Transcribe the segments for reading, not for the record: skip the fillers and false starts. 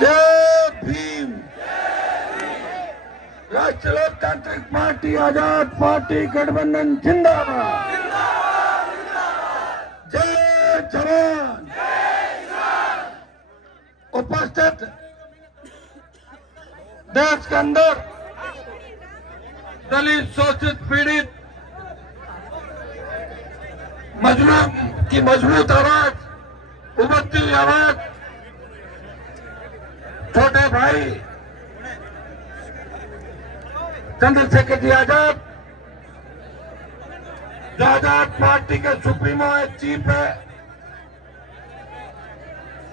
जय भीम। राष्ट्रीय लोकतांत्रिक पार्टी आजाद पार्टी गठबंधन जिंदाबाद। जय जवान। उपस्थित देश के अंदर दलित शोषित पीड़ित मजलूम की मजबूत आवाज, उभरती हुई आवाज छोटे भाई चंद्रशेखर जी आजाद, जो आजाद पार्टी के सुप्रीमो है, चीफ है,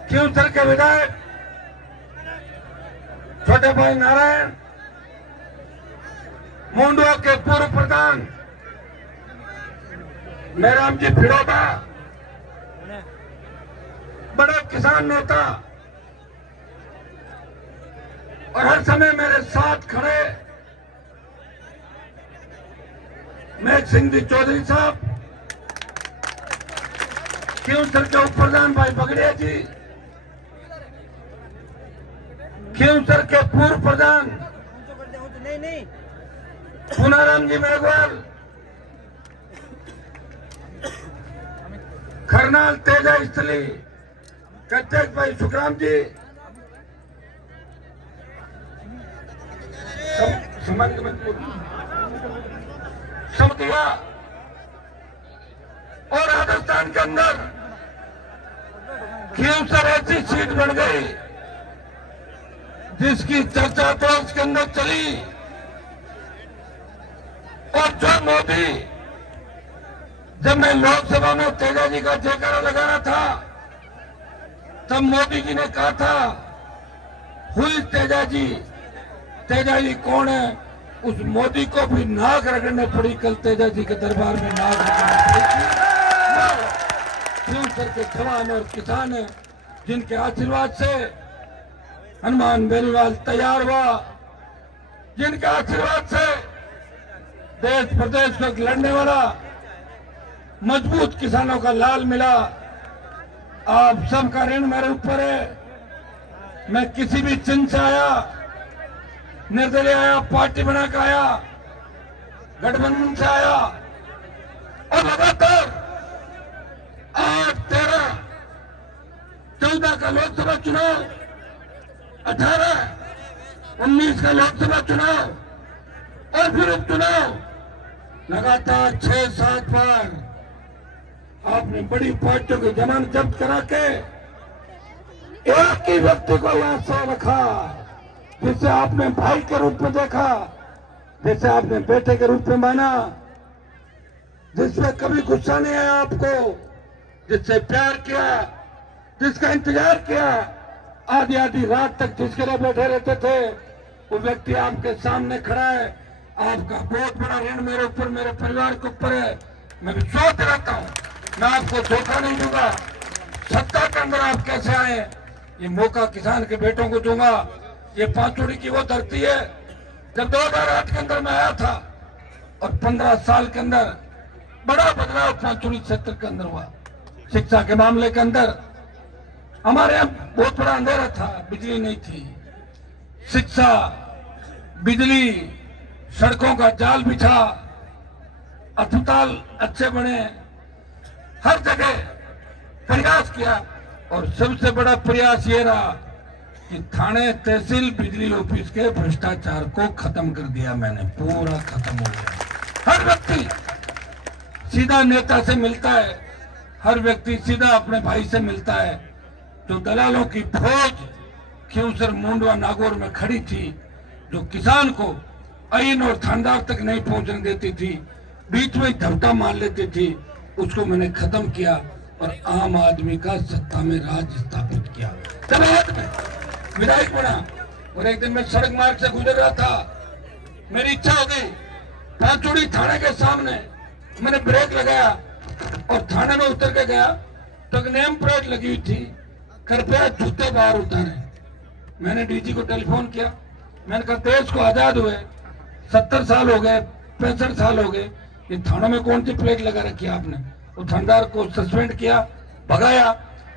खींवसर के विधायक छोटे भाई नारायण, मुंडवा के पूर्व प्रधान मेहराम जी फिरोदा, बड़े किसान नेता और हर समय मेरे साथ खड़े मेघ सिंह जी चौधरी साहब, खींवसर के उप प्रधान भाई बगड़िया जी, खींवसर के पूर्व प्रधान पुनाराम जी मेघवाल, खरनाल तेजा स्थली कच्चक भाई सुखराम जी, समतिया और राजस्थान के अंदर खींवसर ऐसी सीट बन गई जिसकी चर्चा देश के अंदर चली। और जो मोदी, जब मैं लोकसभा में तेजा जी का जयकारा लगाना था तब मोदी जी ने कहा था, हुई तेजा जी कौन है? उस मोदी को भी नाक रगड़ने पड़ी कल तेजा जी के दरबार में नाक रगड़ने पड़ी। खींवसर के जवान और किसान है जिनके आशीर्वाद से हनुमान बेनीवाल तैयार हुआ, जिनके आशीर्वाद से देश प्रदेश में लड़ने वाला मजबूत किसानों का लाल मिला। आप सबका ऋण मेरे ऊपर है। मैं किसी भी चिन्ह से आया, निर्दलीय आया, पार्टी बना के आया, गठबंधन से आया और लगातार 8, 13, 14 का लोकसभा चुनाव, 18, 19 का लोकसभा चुनाव और फिर उपचुनाव, लगातार 6-7 बार आपने बड़ी पार्टियों की जमानत जब्त करा के एक ही व्यक्ति को यहां से रखा जिसे आपने भाई के रूप में देखा, जिसे आपने बेटे के रूप में माना, जिसमें कभी गुस्सा नहीं आया आपको, जिससे प्यार किया, जिसका इंतजार किया, आधी आधी रात तक जिसके लिए बैठे रहते थे, वो व्यक्ति आपके सामने खड़ा है। आपका बहुत बड़ा ऋण मेरे ऊपर, मेरे परिवार के ऊपर है। मैं विश्वास रहता हूं, मैं आपको धोखा नहीं दूंगा। सत्ता के अंदर आप कैसे आए, ये मौका किसान के बेटों को दूंगा। ये पांचोड़ी की वो धरती है जब 2008 के अंदर मैं आया था और 15 साल के अंदर बड़ा बदलाव पांचोड़ी क्षेत्र के अंदर हुआ। शिक्षा के मामले के अंदर हमारे यहाँ बहुत बड़ा अंधेरा था, बिजली नहीं थी। शिक्षा, बिजली, सड़कों का जाल बिछा, अस्पताल अच्छे बने, हर जगह प्रयास किया और सबसे बड़ा प्रयास ये रहा कि थाने तहसील बिजली ऑफिस के भ्रष्टाचार को खत्म कर दिया। मैंने पूरा खत्म हो गया। हर व्यक्ति सीधा नेता से मिलता है, हर व्यक्ति सीधा अपने भाई से मिलता है। जो दलालों की फौज खींवसर, मुंडवा, नागौर में खड़ी थी, जो किसान को अईन और थानेदार तक नहीं पहुंचने देती थी, बीच में धमका मार लेती थी, उसको मैंने खत्म किया और आम आदमी का सत्ता में राज स्थापित किया। तब बाद में विधायक बना और एक दिन मैं सड़क मार्ग से गुजर रहा था, मेरी इच्छा हो गई, पांचोड़ी थाने के सामने मैंने ब्रेक लगाया और थाने में उतर के गया तो एक नेम प्लेट लगी हुई थी, कृपया जूते बाहर उतारें। मैंने डीजी को टेलीफोन किया, मैंने कहा देश को आजाद हुए 70 साल हो गए, 65 साल हो गए, ये थानों में कौन सी प्लेट लगा रखी है आपने? वो थानेदार को सस्पेंड किया, भगाया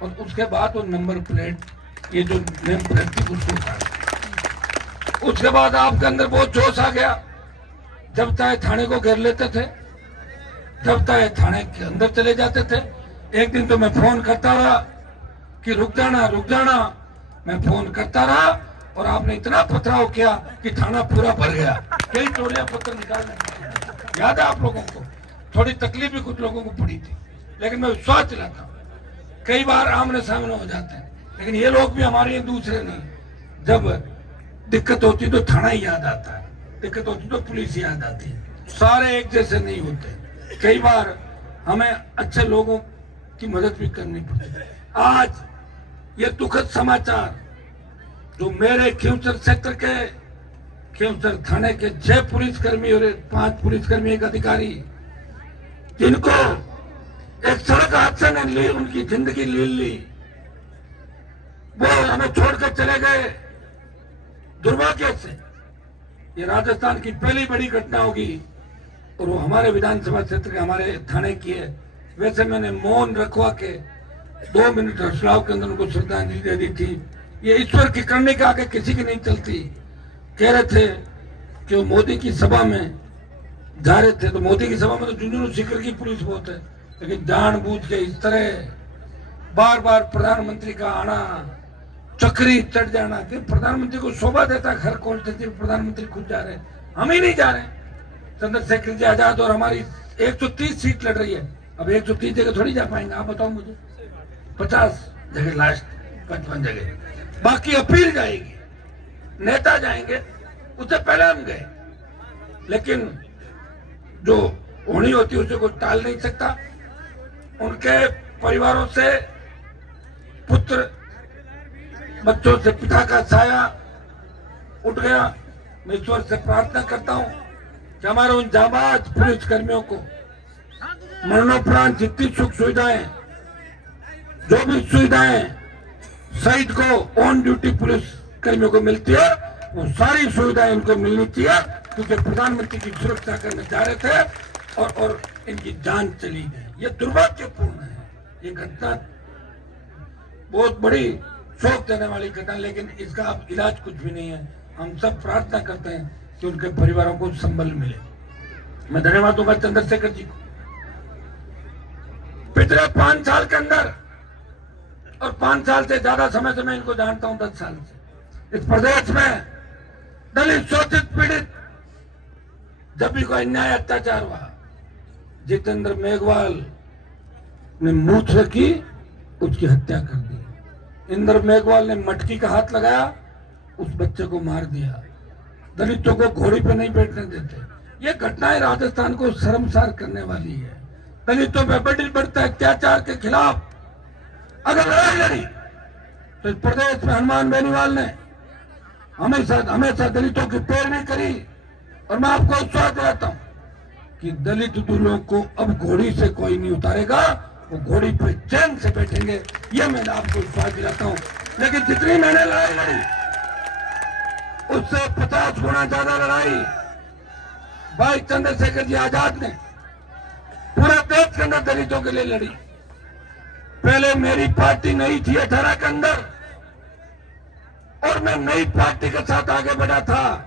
और उसके बाद वो नंबर प्लेट ये जो नेम प्लेट थी उसको उतारा। उसके बाद आपके अंदर बहुत जोश आ गया, जब चाहे थाने को घेर लेते थे, जब चाहे थाने के अंदर चले जाते थे। एक दिन तो मैं फोन करता रहा कि रुक जाना रुक जाना, मैं फोन करता रहा और आपने इतना पथराव किया कि थाना पूरा भर गया। कई टोलियां पत्थर निकालने, याद है आप लोगों को? थोड़ी तकलीफ भी कुछ लोगों को पड़ी थी, लेकिन मैं विश्वास दिलाता हूँ कई बार आमने सामने हो जाते हैं, लेकिन ये लोग भी हमारे ये दूसरे नहीं। जब दिक्कत होती तो थाना ही याद आता है, दिक्कत होती तो पुलिस याद आती है। सारे एक जैसे नहीं होते, कई बार हमें अच्छे लोगों की मदद भी करनी पड़ती है। आज ये दुखद समाचार जो मेरे खींवसर सेक्टर के खींवसर थाने के 6 पुलिसकर्मी और 5 पुलिसकर्मी, एक अधिकारी, जिनको एक सड़क हादसे ने ली, उनकी जिंदगी ले ली, वो हमें छोड़कर चले गए दुर्भाग्य से। ये राजस्थान की पहली बड़ी घटना होगी और वो हमारे विधानसभा क्षेत्र के हमारे थाने की है। वैसे मैंने मौन रखवा के 2 मिनट हर्षलाव के अंदर उनको श्रद्धांजलि दे दी थी। ये ईश्वर की करने के आगे किसी की नहीं चलती। कह रहे थे कि वो मोदी की सभा में जा रहे थे, तो मोदी की सभा में तो झुंझुनू सीकर की पुलिस बहुत है, लेकिन जानबूझ के इस तरह बार बार प्रधानमंत्री का आना, चक्री चढ़ जाना कि प्रधानमंत्री को शोभा देता है। हर कॉन्स्टिट्यूंसी प्रधानमंत्री खुद जा रहे हैं, हम ही नहीं जा रहे। चंद्रशेखर जी आजाद और हमारी 130 सीट लड़ रही है। अब 130 जगह थोड़ी जा पाएंगे, आप बताओ मुझे। 50 जगह लास्ट, 55 जगह बाकी अपील जाएगी, नेता जाएंगे, उससे पहले हम गए। लेकिन जो होनी होती है उसे कोई टाल नहीं सकता। उनके परिवारों से, पुत्र बच्चों से पिता का साया उठ गया। मैं ईश्वर से प्रार्थना करता हूं कि हमारे उन जाबाज पुलिस कर्मियों को मरणोपरांत जितनी सुख सुविधाएं, जो भी सुविधाएं शहीद को ऑन ड्यूटी पुलिस कर्मियों को मिलती है, वो सारी सुविधाएं इनको मिलनी चाहिए, क्योंकि प्रधानमंत्री की सुरक्षा करने जा रहे थे और इनकी जान चली गई। ये दुर्भाग्यपूर्ण है। ये घटना बहुत बड़ी शोक देने वाली घटना, लेकिन इसका अब इलाज कुछ भी नहीं है। हम सब प्रार्थना करते हैं कि उनके परिवारों को संबल मिले। मैं धन्यवाद दूंगा चंद्रशेखर जी को। पिछले 5 साल के अंदर, और 5 साल से ज्यादा समय से मैं इनको जानता हूं, 10 साल से, इस प्रदेश में दलित शोषित पीड़ित जब भी कोई अन्याय अत्याचार हुआ, जितेंद्र मेघवाल ने मूछ रखी, उसकी हत्या कर दी। इंद्र मेघवाल ने मटकी का हाथ लगाया, उस बच्चे को मार दिया। दलितों को घोड़ी पे नहीं बैठने देते। ये घटनाएं राजस्थान को शर्मसार करने वाली है। दलितों पे बढ़ते अत्याचार के खिलाफ अगर लड़ाई लड़ी तो इस प्रदेश में हनुमान बेनीवाल ने हमेशा दलितों की पैरवी करी। और मैं आपको विश्वास दिलाता हूं कि दलित दूल्हों को अब घोड़ी से कोई नहीं उतारेगा, वो घोड़ी पे चैन से बैठेंगे, ये मैं आपको विश्वास दिलाता हूं। लेकिन जितनी मैंने लड़ाई लड़ी उससे 50 गुना ज्यादा लड़ाई भाई चंद्रशेखर जी आजाद ने पूरे देश के अंदर दलितों के लिए लड़ी। पहले मेरी पार्टी नहीं थी 18 के अंदर, और मैं नई पार्टी के साथ आगे बढ़ा था,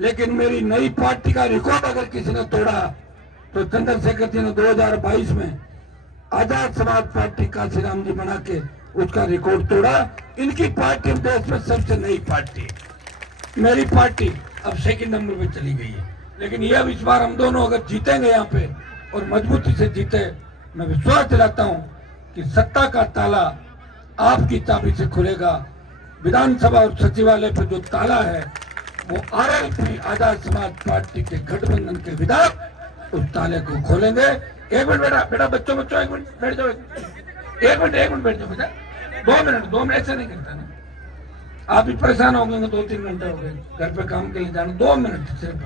लेकिन मेरी नई पार्टी का रिकॉर्ड अगर किसी ने तोड़ा तो चंद्रशेखर जी ने 2022 में आजाद समाज पार्टी काशीराम जी बना के उसका रिकॉर्ड तोड़ा। इनकी पार्टी देश में सबसे नई पार्टी, मेरी पार्टी अब 2nd नंबर पे चली गई है। लेकिन ये अब इस बार हम दोनों अगर जीतेंगे यहाँ पे और मजबूती से जीते, मैं विश्वास दिलाता हूँ कि सत्ता का ताला आपकी चाबी से खुलेगा। विधानसभा और सचिवालय पर जो ताला है वो आरएलपी आजाद समाज पार्टी के गठबंधन के विधायक उस ताले को खोलेंगे। 1 मिनट बेटा बच्चों 1 मिनट बैठ जाओ, 1 मिनट बैठ जाओ बेटा, 2 मिनट ऐसे नहीं करता ना। आप भी परेशान हो गए, 2-3 घंटे हो गए घर पे काम के लिए जाना, 2 मिनट सिर्फ।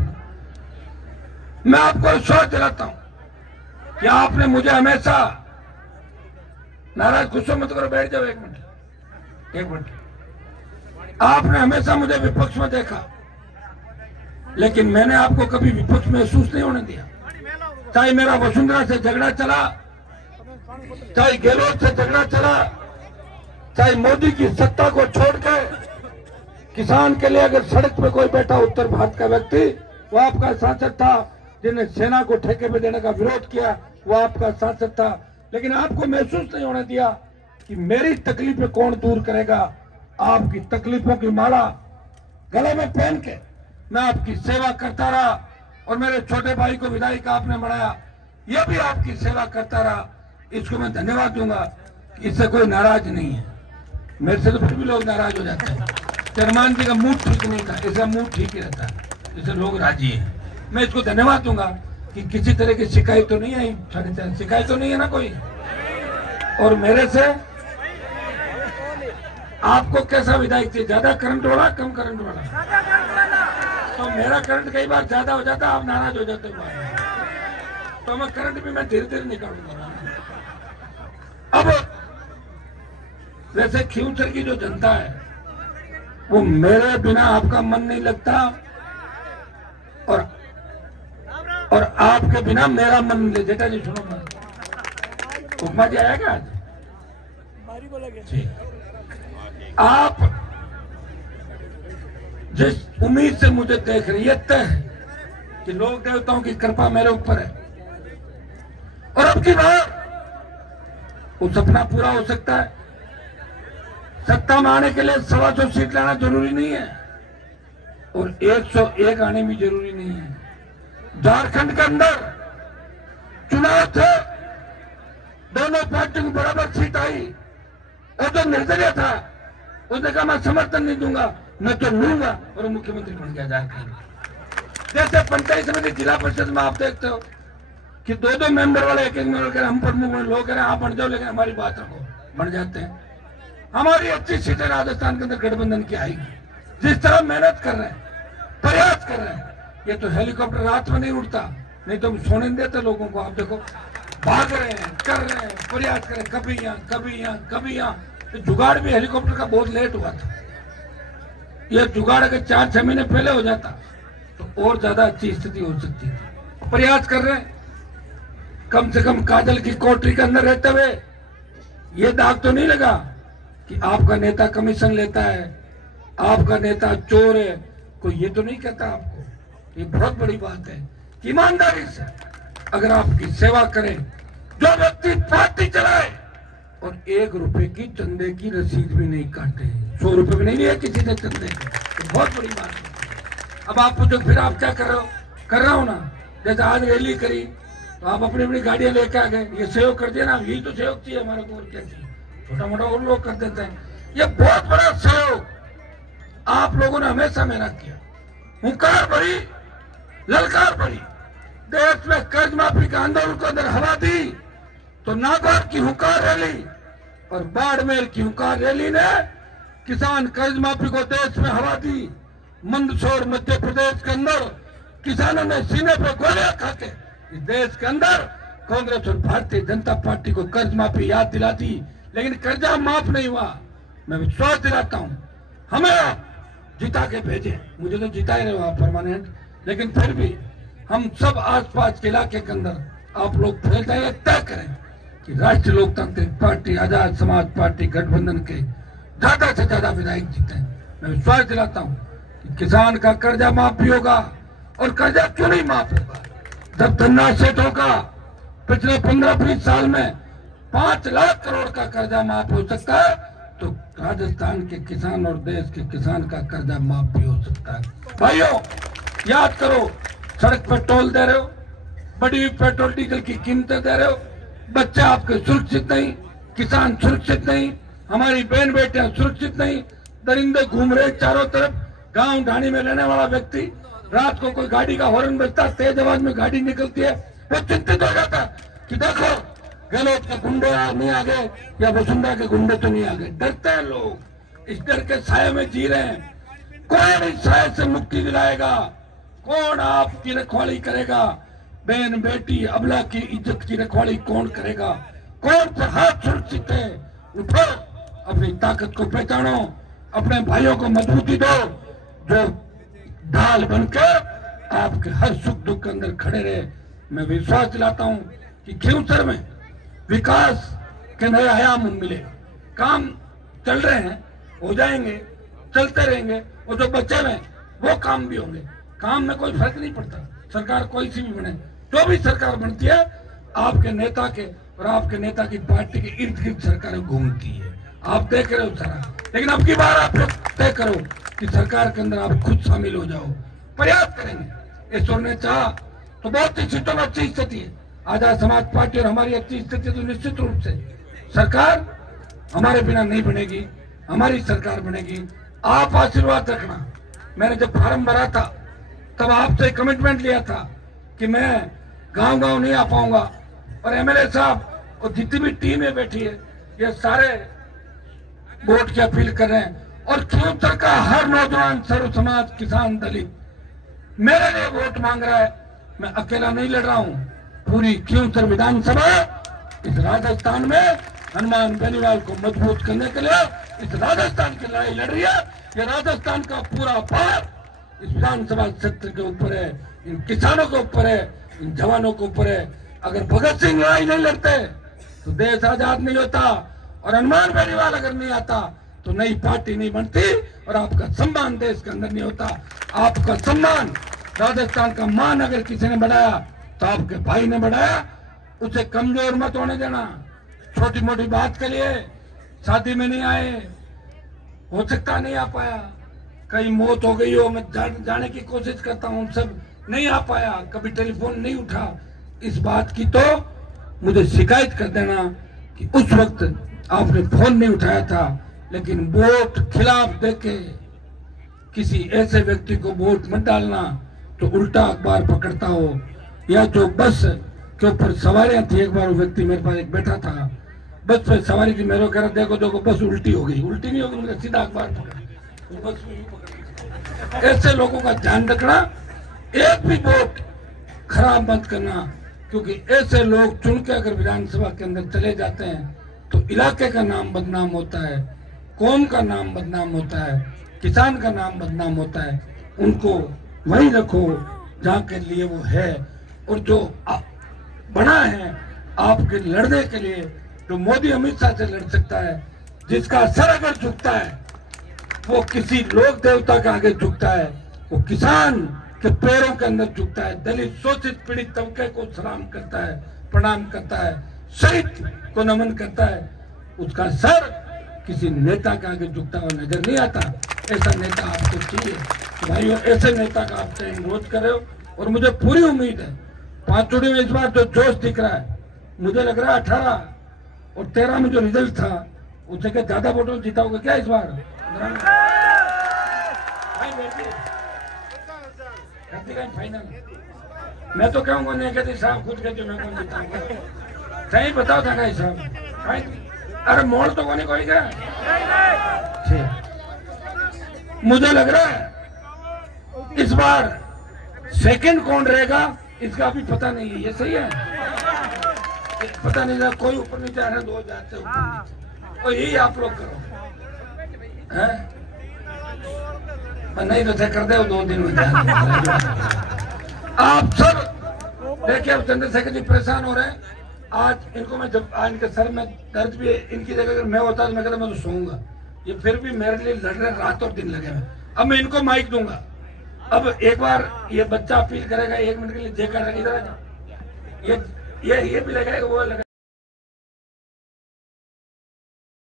मैं आपको विश्वास दिलाता हूं कि आपने मुझे हमेशा, नाराज गुस्सा मत करो, बैठ जाओ 1 मिनट। आपने हमेशा मुझे विपक्ष में देखा, लेकिन मैंने आपको कभी विपक्ष महसूस नहीं होने दिया। चाहे मेरा वसुंधरा से झगड़ा चला, चाहे गहलोत से झगड़ा चला, चाहे मोदी की सत्ता को छोड़ के किसान के लिए अगर सड़क पे कोई बैठा उत्तर भारत का व्यक्ति, वो आपका सांसद था। जिन्हें सेना को ठेके पे देने का विरोध किया, वो आपका सांसद था। लेकिन आपको महसूस नहीं होने दिया कि मेरी तकलीफें कौन दूर करेगा। आपकी तकलीफों की माला गले में पहन के मैं आपकी सेवा करता रहा, और मेरे छोटे भाई को विधायक आपने बनाया, यह भी आपकी सेवा करता रहा। इसको मैं धन्यवाद दूंगा। इससे कोई नाराज नहीं है। मेरे से तो फिर भी लोग नाराज हो जाते हैं। हनुमान जी का मूड ठीक नहीं था, इसका मूड ठीक ही रहता है, इससे लोग राजी हैं। मैं इसको धन्यवाद दूंगा कि किसी तरह की शिकायत तो नहीं आई। शिकायत तो नहीं है ना कोई। और मेरे से आपको कैसा विधायक चाहिए? ज्यादा करंट वाला, कम करंट वाला? तो मेरा करंट कई बार ज्यादा हो जाता, आप नाराज हो जाते हो, तो मैं करंट भी मैं धीरे धीरे निकालूंगा। अब वैसे खींवसर की जो जनता है, वो मेरे बिना आपका मन नहीं लगता, और आपके बिना मेरा मन नहीं लगता। जेठा जी सुनो, मैं उपमा जी आया क्या आज? आप जिस उम्मीद से मुझे देख रही है, तय है कि लोक देवताओं की कृपा मेरे ऊपर है, और अब की बार वो सपना पूरा हो सकता है। सत्ता में आने के लिए 125 सीट लाना जरूरी नहीं है, और 101 आने भी जरूरी नहीं है। झारखंड के अंदर चुनाव थे, दोनों पार्टियों को बराबर सीट आई, और जो नजरिया था उसने कहा मैं समर्थन नहीं दूंगा, मैं तो लूंगा, और मुख्यमंत्री बन गया झारखंड। जैसे पंचायत समिति, जिला परिषद में आप देखते हो कि 2-2 मेंबर वाले, एक मेंबर कह रहे हम प्रमुख लोग कह रहे हैं आप बन जाओ, लेकिन हमारी बात रखो, बन जाते हैं। हमारी अच्छी सीटें राजस्थान के अंदर गठबंधन की आएगी। जिस तरह मेहनत कर रहे हैं, प्रयास कर रहे हैं, ये तो हेलीकॉप्टर रात में नहीं उड़ता, नहीं तो हम सोने नहीं देते लोगों को। आप देखो, भाग रहे हैं, कर रहे हैं, प्रयास कर रहे हैं, कभी यहाँ कभी यहाँ कभी यहाँ। तो जुगाड़ भी हेलीकॉप्टर का बहुत लेट हुआ था। यह जुगाड़ अगर 4-6 महीने पहले हो जाता तो और ज्यादा अच्छी स्थिति हो सकती थी। प्रयास कर रहे हैं, कम से कम काजल की कोठरी के अंदर रहते हुए ये दाग तो नहीं लगा कि आपका नेता कमीशन लेता है, आपका नेता चोर है। कोई ये तो नहीं कहता आपको। ये बहुत बड़ी बात है कि ईमानदारी से अगर आपकी सेवा करें, जो व्यक्ति पार्टी चलाए और 1 रुपए की चंदे की रसीद भी नहीं काटे, 100 रुपए भी नहीं लिए किसी ने चंदे की, तो बहुत बड़ी बात है। अब आप पूछो फिर आप क्या कर रहे हो? कर रहा हूं ना। जैसे आज रैली करी तो आप अपनी अपनी गाड़ियां लेके आ गए, ये सहयोग कर दिया ना। यही तो सहयोग चाहिए हमारे को, और क्या चाहिए? छोटा मोटा और लोग कर देते हैं। ये बहुत बड़ा सहयोग आप लोगों ने हमेशा मेरा किया। हुंकार भरी, ललकार भरी, देश में कर्ज माफी के आंदोलन को अंदर हवा दी तो नागौर की हुंकार रैली और बाड़मेर की हुंकार रैली ने किसान कर्ज माफी को देश में हवा दी। मंदसौर मध्य प्रदेश के अंदर किसानों ने सीने पर गोलियां खाके इस देश के अंदर कांग्रेस और भारतीय जनता पार्टी को कर्ज माफी याद दिलाती, लेकिन कर्जा माफ नहीं हुआ। मैं विश्वास दिलाता हूं, हमें आप जिता के भेजे, मुझे तो जिता ही नहीं हुआ परमानेंट, लेकिन फिर भी हम सब आसपास के इलाके के अंदर आप लोग फैल जाइए, तय करें कि राष्ट्रीय लोकतांत्रिक पार्टी, आजाद समाज पार्टी गठबंधन के ज्यादा से ज्यादा विधायक जीते। मैं विश्वास दिलाता हूं कि किसान का कर्जा माफ भी होगा, और कर्जा क्यों नहीं माफ होगा? जब धनराज सेठ होगा, पिछले 15-20 साल में 5 लाख करोड़ का कर्जा माफ हो सकता है, तो राजस्थान के किसान और देश के किसान का कर्जा माफ भी हो सकता है। भाइयों, याद करो, सड़क पर टोल दे रहे हो, बढ़ी हुई पेट्रोल डीजल की कीमतें दे रहे हो, बच्चे आपके सुरक्षित नहीं, किसान सुरक्षित नहीं, हमारी बहन बेटियां सुरक्षित नहीं, दरिंदे घूम रहे चारों तरफ। गांव ढाणी में रहने वाला व्यक्ति, रात को कोई गाड़ी का हॉर्न बजता, तेज आवाज में गाड़ी निकलती है, वो चिंतित हो जाता कि देखो गहलोत के गुंडे नहीं आ गए या वसुंधरा के गुंडे तो नहीं आ गए। डरते हैं लोग, इस डर के साये में जी रहे हैं। कौन इस साये से मुक्ति दिलाएगा? कौन आपकी रखवाली करेगा? बहन बेटी अबला की इज्जत की रखवाली कौन करेगा? कौन से हाथ सुरक्षित है? उठो, अपनी ताकत को पहचानो, अपने भाइयों को मजबूती दो, जो ढाल बनकर आपके हर सुख दुख के अंदर खड़े रहे। मैं विश्वास दिलाता हूं कि खींवसर में विकास के नए आयाम मिले, काम चल रहे हैं, हो जाएंगे, चलते रहेंगे, और जो बचे हुए वो काम भी होंगे। काम में कोई फर्क नहीं पड़ता, सरकार कोई सी भी बने, जो भी सरकार बनती है आपके नेता के और आपके नेता की पार्टी के इर्द गिर्द सरकारें घूमती है, आप देख रहे हो सारा। लेकिन अब की बार आप लोग तय करो कि सरकार के अंदर आप खुद शामिल हो जाओ, प्रयास करेंगे। ईश्वर ने चाहा तो बहुत सी सीटों में अच्छी स्थिति है, आजाद समाज पार्टी और हमारी अच्छी स्थिति, तो निश्चित रूप से सरकार हमारे बिना नहीं बनेगी, हमारी सरकार बनेगी। आप आशीर्वाद रखना। मैंने जब फार्म भरा था तब आपसे कमिटमेंट लिया था कि मैं गांव गांव नहीं आ पाऊंगा, और एमएलए साहब और जितनी भी टीम में बैठी है ये सारे वोट की अपील कर रहे हैं, और क्योंतर का हर नौजवान, सर्व समाज, किसान, दलित मेरे लिए वोट मांग रहा है। मैं अकेला नहीं लड़ रहा हूं, पूरी क्योंतर विधानसभा इस राजस्थान में हनुमान बेनीवाल को मजबूत करने के लिए इस राजस्थान की लड़ाई लड़ रही है। ये राजस्थान का पूरा भार इस विधानसभा क्षेत्र के ऊपर है, इन किसानों के ऊपर है, इन जवानों के ऊपर है। अगर भगत सिंह लड़ाई नहीं लड़ते तो देश आजाद नहीं होता, और हनुमान बेनीवाल अगर नहीं आता तो नई पार्टी नहीं बनती, और आपका सम्मान देश के अंदर नहीं होता। आपका सम्मान, राजस्थान का मान अगर किसी ने बढ़ाया तो आपके भाई ने बढ़ाया, उसे कमजोर मत होने देना। छोटी मोटी बात के लिए शादी में नहीं आए, हो सकता नहीं आ पाया, कहीं मौत हो गई हो, मैं जाने की कोशिश करता हूं, सब नहीं आ पाया, कभी टेलीफोन नहीं उठा, इस बात की तो मुझे शिकायत कर देना कि उस वक्त आपने फोन नहीं उठाया था। लेकिन वोट खिलाफ देके किसी ऐसे व्यक्ति को वोट मत डालना तो उल्टा अखबार पकड़ता हो। या जो बस के ऊपर सवारियां थी, एक बार वो व्यक्ति मेरे पास एक बैठा था, बस पे सवारी थी, मेरे को कह रहा देखो देखो बस उल्टी हो गई, उल्टी नहीं होगी, मैंने सीधा अखबार पकड़ा, बस में पकड़। ऐसे लोगों का ध्यान रखना, एक भी वोट खराब मत करना, क्योंकि ऐसे लोग चुन के अगर विधानसभा के अंदर चले जाते हैं तो इलाके का नाम बदनाम होता है, कौम का नाम बदनाम होता है, किसान का नाम बदनाम होता है। उनको वहीं रखो जहाँ के लिए वो है, और जो बना है आपके लड़ने के लिए, जो मोदी अमित शाह से लड़ सकता है, जिसका सर अगर झुकता है वो किसी लोक देवता के आगे झुकता है, वो किसान के पैरों के अंदर झुकता है, दलित शोषित पीड़ित तबके को सलाम करता है, प्रणाम करता है, शहीद को नमन करता है, उसका सर किसी नेता के आगे झुकता हुआ नजर नहीं आता। ऐसा नेता आपको चाहिए। तो भाइयों, ऐसे नेता का आपसे अनुरोध कर रहे हो, और मुझे पूरी उम्मीद है पांचोड़ी में इस बार जो जोश दिख रहा है, मुझे लग रहा है 18 और 13 में जो रिजल्ट था उससे क्या ज्यादा वोटों जीता होगा क्या इस बार? फाइनल मैं तो कहूंगा नहीं कहती साहब खुद कहते मैं कौन जीताऊंगा, सही बताओ था का साहब। अरे मोड़ तो कोने कोई क्या, मुझे लग रहा है इस बार सेकंड कौन रहेगा इसका अभी पता नहीं है। ये सही है, पता नहीं, कोई ऊपर नीचे आ रहे, दो जाते ऊपर, और यही आप लोग करो है? नहीं तो कर दे 2 दिन में आप सब देखिए। अब चंद्रशेखर जी परेशान हो रहे हैं। आज इनको मैं जब इनके सर में दर्द भी है, इनकी जगह अगर मैं होता तो मैं कहता मैं तो सोऊंगा। ये फिर भी मेरे लिए लड़ रहे, रात और दिन लगे हुए। अब मैं इनको माइक दूंगा। अब एक बार ये बच्चा अपील करेगा 1 मिनट के लिए, जेकर इधर ये भी लगाएगा, वो लगाएगा।